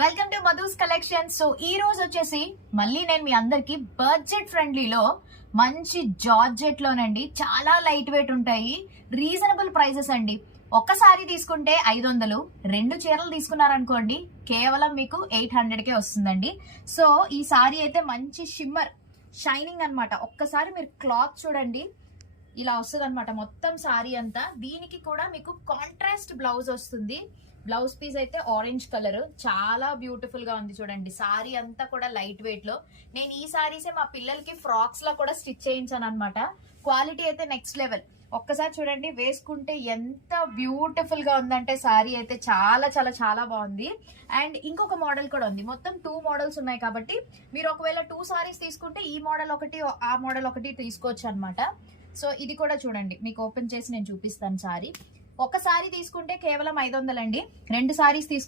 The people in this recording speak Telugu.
Welcome to Madhu's collection. So ఈ రోజు వచ్చేసి మళ్ళీ నేను మీ అందరికి బడ్జెట్ ఫ్రెండ్లీలో మంచి జార్జెట్ లోనండి, చాలా లైట్ వెయిట్ ఉంటాయి, రీజనబుల్ ప్రైసెస్ అండి. ఒక్కసారి తీసుకుంటే 500, 2 చీరలు తీసుకున్నారనుకోండి కేవలం మీకు 800కే వస్తుందండి. సో ఈ సారీ అయితే మంచి షిమ్మర్ షైనింగ్ అన్నమాట. ఒక్కసారి మీరు క్లాత్ చూడండి, ఇలా వస్తుంది అనమాట మొత్తం సారీ అంతా. దీనికి కూడా మీకు కాంట్రాస్ట్ బ్లౌజ్ వస్తుంది. బ్లౌజ్ పీస్ అయితే ఆరెంజ్ కలర్, చాలా బ్యూటిఫుల్ గా ఉంది చూడండి. సారీ అంతా కూడా లైట్ వెయిట్ లో. నేను ఈ సారీసే మా పిల్లలకి ఫ్రాక్స్ లో కూడా స్టిచ్ చేయించాను అనమాట. క్వాలిటీ అయితే నెక్స్ట్ లెవెల్. ఒక్కసారి చూడండి, వేసుకుంటే ఎంత బ్యూటిఫుల్ గా ఉందంటే సారీ అయితే చాలా చాలా చాలా బాగుంది. అండ్ ఇంకొక మోడల్ కూడా ఉంది. మొత్తం 2 మోడల్స్ ఉన్నాయి కాబట్టి మీరు ఒకవేళ 2 సారీస్ తీసుకుంటే ఈ మోడల్ ఒకటి, ఆ మోడల్ ఒకటి తీసుకోవచ్చు అనమాట. సో ఇది కూడా చూడండి, మీకు ఓపెన్ చేసి నేను చూపిస్తాను సారీ. ఒక సారీ తీసుకుంటే కేవలం 500 అండి. 2 సారీస్ తీసుకుంటే